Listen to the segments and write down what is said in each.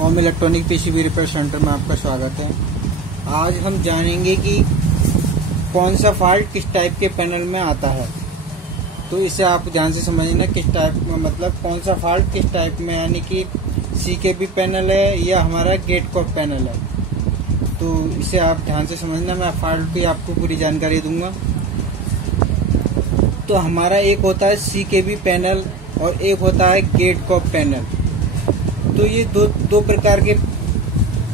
ओम electronic PCB repair centre में आपका स्वागत है। आज हम जानेंगे कि कौन सा फॉल्ट किस टाइप के पैनल में आता है। तो इसे आप ध्यान से समझना, किस टाइप में मतलब कौन सा फॉल्ट किस टाइप में, यानी कि सीकेबी पैनल है या हमारा गेट कॉप पैनल है। तो इसे आप ध्यान से समझना, मैं फॉल्ट की आपको पूरी जानकारी दूंगा। तो हमारा एक होता है सीकेबी पैनल और एक होता है गेट कॉप पैनल। तो ये दो प्रकार के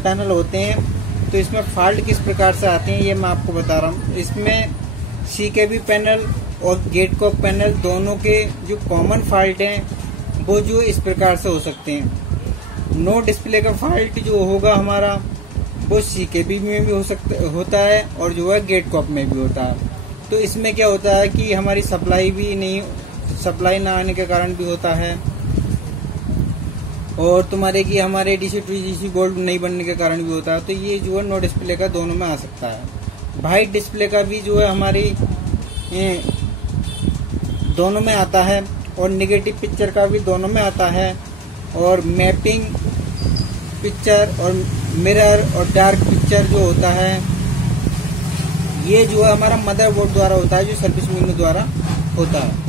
पैनल होते हैं। तो इसमें फॉल्ट किस प्रकार से आते हैं ये मैं आपको बता रहा हूँ। इसमें सीकेबी पैनल और गेट कॉप पैनल दोनों के जो कॉमन फॉल्ट हैं वो जो इस प्रकार से हो सकते हैं। नो डिस्प्ले का फॉल्ट जो होगा हमारा वो सीकेबी में भी होता है और जो है गेट कॉप में भी होता है। तो इसमें क्या होता है कि हमारी सप्लाई ना आने के कारण भी होता है और तुम्हारे की हमारे डीसी टू डीसी बोल्ट नहीं बनने के कारण भी होता है। तो ये जो है नो डिस्प्ले का दोनों में आ सकता है। वाइट डिस्प्ले का भी जो है हमारी दोनों में आता है और निगेटिव पिक्चर का भी दोनों में आता है। और मैपिंग पिक्चर और मिरर और डार्क पिक्चर जो होता है ये जो है हमारा मदरबोर्ड द्वारा होता है, जो सर्विस मेनू द्वारा होता है।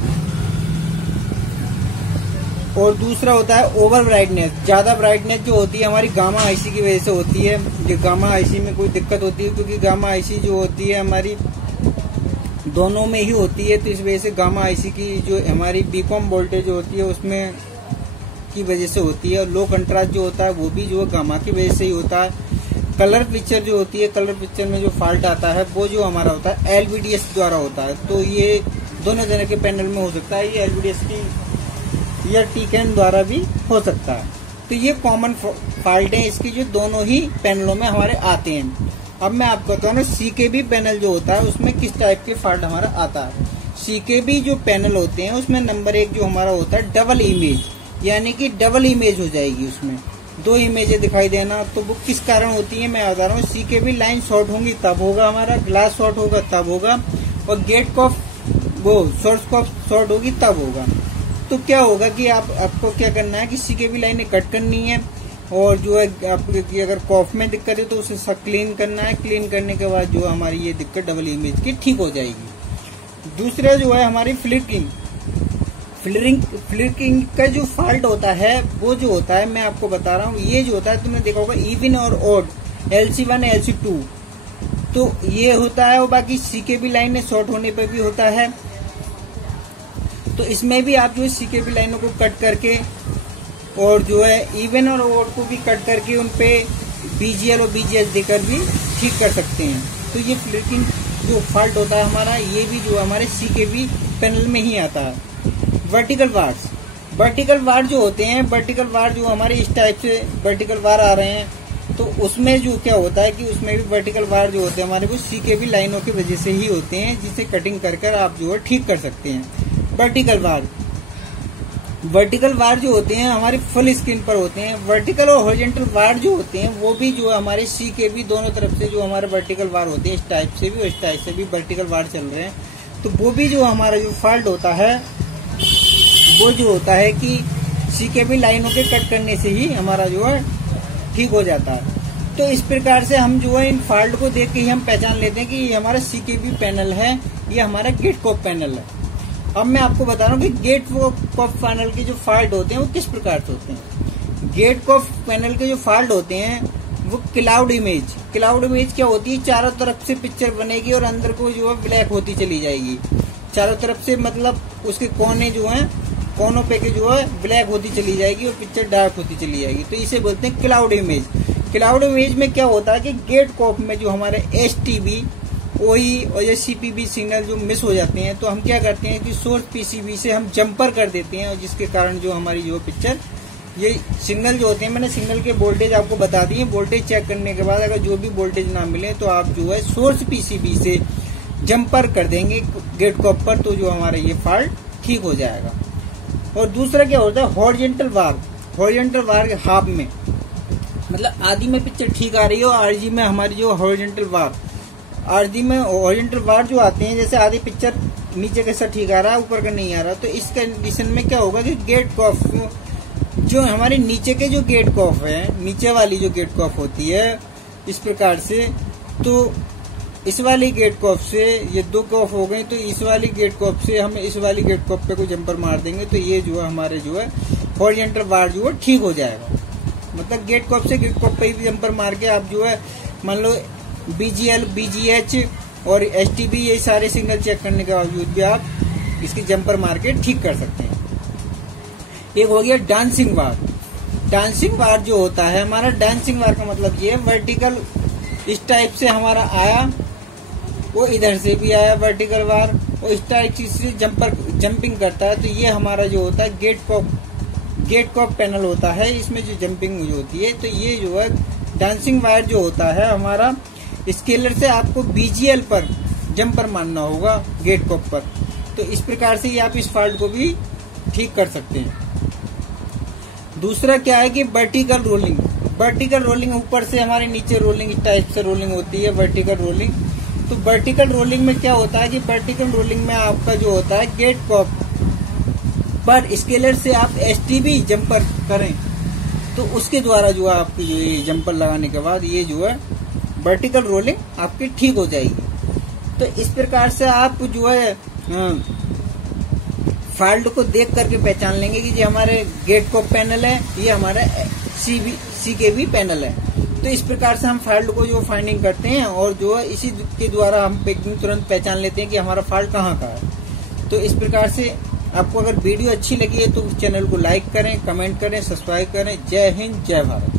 और दूसरा होता है ओवर ब्राइटनेस। ज्यादा ब्राइटनेस जो होती है हमारी गामा आईसी की वजह से होती है। जो गामा आईसी में कोई दिक्कत होती है, क्योंकि गामा आईसी जो होती है हमारी दोनों में ही होती है। तो इस वजह से गामा आईसी की जो हमारी बीकॉम वोल्टेज होती है उसमें की वजह से होती है। और लो कंट्रास्ट जो होता है वो भी जो है गामा की वजह से ही होता है। कलर पिक्चर जो होती है, कलर पिक्चर में जो फॉल्ट आता है वो जो हमारा होता है एलवीडीएस द्वारा होता है। तो ये दोनों तरह के पैनल में हो सकता है। ये एलवीडीएस की या टीकैन द्वारा भी हो सकता है। तो ये कॉमन फॉल्ट है इसकी, जो दोनों ही पैनलों में हमारे आते हैं। अब मैं आपको बताऊँ ना, सीकेबी पैनल जो होता है उसमें किस टाइप के फॉल्ट हमारा आता है। सीकेबी जो पैनल होते हैं उसमें नंबर 1 जो हमारा होता है डबल इमेज, यानी कि डबल इमेज हो जाएगी। उसमें 2 इमेजें दिखाई देना। तो वो किस कारण होती है मैं बता रहा हूँ। सीकेबी लाइन शॉर्ट होंगी तब होगा हमारा, ग्लास शॉर्ट होगा तब होगा, और गेट कॉफ वो सोर्स कॉफ शॉर्ट होगी तब होगा। तो क्या होगा कि आपको क्या करना है कि सीकेबी लाइनें कट करनी है और जो है आपकी अगर कॉफ में दिक्कत है तो उसे क्लीन करना है। क्लीन करने के बाद जो हमारी ये दिक्कत डबल इमेज की ठीक हो जाएगी। दूसरा जो है हमारी फ्लिकरिंग का जो फॉल्ट होता है वो जो होता है मैं आपको बता रहा हूँ। ये जो होता है तुमने देखा होगा इवन और ओड LC1 LC2 तो ये होता है। और बाकी सीकेबी लाइन शॉर्ट होने पर भी होता है। तो इसमें भी आप जो है सीकेबी लाइनों को कट करके और जो है इवन और ओड को भी कट करके उनपे BGL और BGS देकर भी ठीक कर सकते हैं। तो ये फ्लिकरिंग जो फॉल्ट होता है हमारा, ये भी जो हमारे सीकेबी पैनल में ही आता है। वर्टिकल वार जो होते हैं, वर्टिकल वार जो हमारे इस टाइप से वर्टिकल वार आ रहे हैं। तो उसमें जो क्या होता है कि उसमें भी वर्टिकल वार जो होते हैं हमारे वो सीकेबी लाइनों की वजह से ही होते हैं, जिसे कटिंग कर आप जो है ठीक कर सकते हैं। वर्टिकल वार जो होते हैं हमारी फुल स्क्रीन पर होते हैं। वर्टिकल और हॉरिजॉन्टल वार जो होते हैं वो भी जो हमारे सीकेबी दोनों तरफ से जो हमारे वर्टिकल वार होते हैं, इस टाइप से भी और इस टाइप से भी वर्टिकल वार चल रहे हैं। तो वो भी जो हमारा जो फॉल्ट होता है वो जो होता है कि सीकेबी लाइनों के कट करने से ही हमारा जो है ठीक हो जाता है। तो इस प्रकार से हम जो है इन फॉल्ट को देख के ही हम पहचान लेते हैं कि ये हमारा सीकेबी पैनल है, ये हमारा गेट कॉप पैनल है। अब मैं आपको बता रहा हूँ कि गेट कॉप पैनल के जो फॉल्ट होते हैं वो किस प्रकार से होते हैं। गेट कॉप पैनल के जो फॉल्ट होते हैं वो क्लाउड इमेज क्या होती है, चारों तरफ से पिक्चर बनेगी और अंदर को जो है ब्लैक होती चली जाएगी। चारों तरफ से मतलब उसके कोने जो है, कोनों पे के जो है ब्लैक होती चली जाएगी और पिक्चर डार्क होती चली जाएगी। तो इसे बोलते हैं क्लाउड इमेज। क्लाउड इमेज में क्या होता है कि गेट कॉप में जो हमारे STB OE और ये CPB सिग्नल जो मिस हो जाते हैं, तो हम क्या करते हैं कि सोर्स PCB से हम जंपर कर देते हैं और जिसके कारण जो हमारी जो पिक्चर ये सिग्नल जो होते हैं, मैंने सिग्नल के वोल्टेज आपको बता दिए। वोल्टेज चेक करने के बाद अगर जो भी वोल्टेज ना मिले तो आप जो है सोर्स PCB से जंपर कर देंगे गेट कॉप पर, तो जो हमारा ये फॉल्ट ठीक हो जाएगा। और दूसरा क्या होता है हॉरिजॉन्टल वार के हाफ में, मतलब आधी में पिक्चर ठीक आ रही है और RG में हमारी जो RG में हॉरिजॉन्टल वार जो आते हैं, जैसे आधी पिक्चर नीचे कैसा ठीक आ रहा है ऊपर का नहीं आ रहा। तो इस कंडीशन में क्या होगा कि जो हमारे नीचे के जो गेट कॉफ है, नीचे वाली जो गेट कॉफ होती है इस प्रकार से, तो इस वाली गेट कॉफ से ये 2 कॉफ हो गई, तो इस वाली गेट कॉफ से हम इस वाली गेट कॉफ पे कोई जंपर मार देंगे तो ये जो है हमारे जो है हॉरिजॉन्टल वार जो है ठीक हो जाएगा। मतलब गेट कॉफ से गेट कॉफ पे भी जंपर मार के आप जो है मान लो BGL, BGH और STB ये सारे सिग्नल चेक करने के बावजूद भी आप इसकी जंपर मार के ठीक कर सकते हैं। एक हो गया डांसिंग वार। डांसिंग वार जो होता है हमारा, डांसिंग वार का मतलब ये वर्टिकल इस टाइप से हमारा आया, वो इधर से भी आया वर्टिकल वार, और इस टाइप से जंपिंग करता है, तो ये हमारा जो होता है गेट कॉफ पैनल होता है, इसमें जो जंपिंग होती है। तो ये जो है डांसिंग वायर जो होता है हमारा, स्केलर से आपको BGL पर जंपर मारना होगा गेट कॉफ पर, तो इस प्रकार से आप इस फॉल्ट को भी ठीक कर सकते हैं। दूसरा क्या है कि वर्टिकल रोलिंग। वर्टिकल रोलिंग ऊपर से हमारे नीचे रोलिंग इस टाइप से रोलिंग होती है, वर्टिकल रोलिंग। तो वर्टिकल रोलिंग में क्या होता है कि वर्टिकल रोलिंग में आपका जो होता है गेट कॉफ पर स्केलर से आप STB जंपर करें, तो उसके द्वारा जो है आपकी जो ये जंपर लगाने के बाद ये जो है वर्टिकल रोलिंग आपकी ठीक हो जाएगी। तो इस प्रकार से आप जो है फॉल्ट को देख करके पहचान लेंगे कि ये हमारे गेट कॉफ पैनल है, ये हमारा CKB पैनल है। तो इस प्रकार से हम फॉल्ट को जो फाइंडिंग करते हैं और जो है इसी के द्वारा हम तुरंत पहचान लेते हैं कि हमारा फॉल्ट कहाँ का है। तो इस प्रकार से आपको अगर वीडियो अच्छी लगी है तो चैनल को लाइक करें, कमेंट करें, सब्सक्राइब करें। जय हिंद, जय भारत।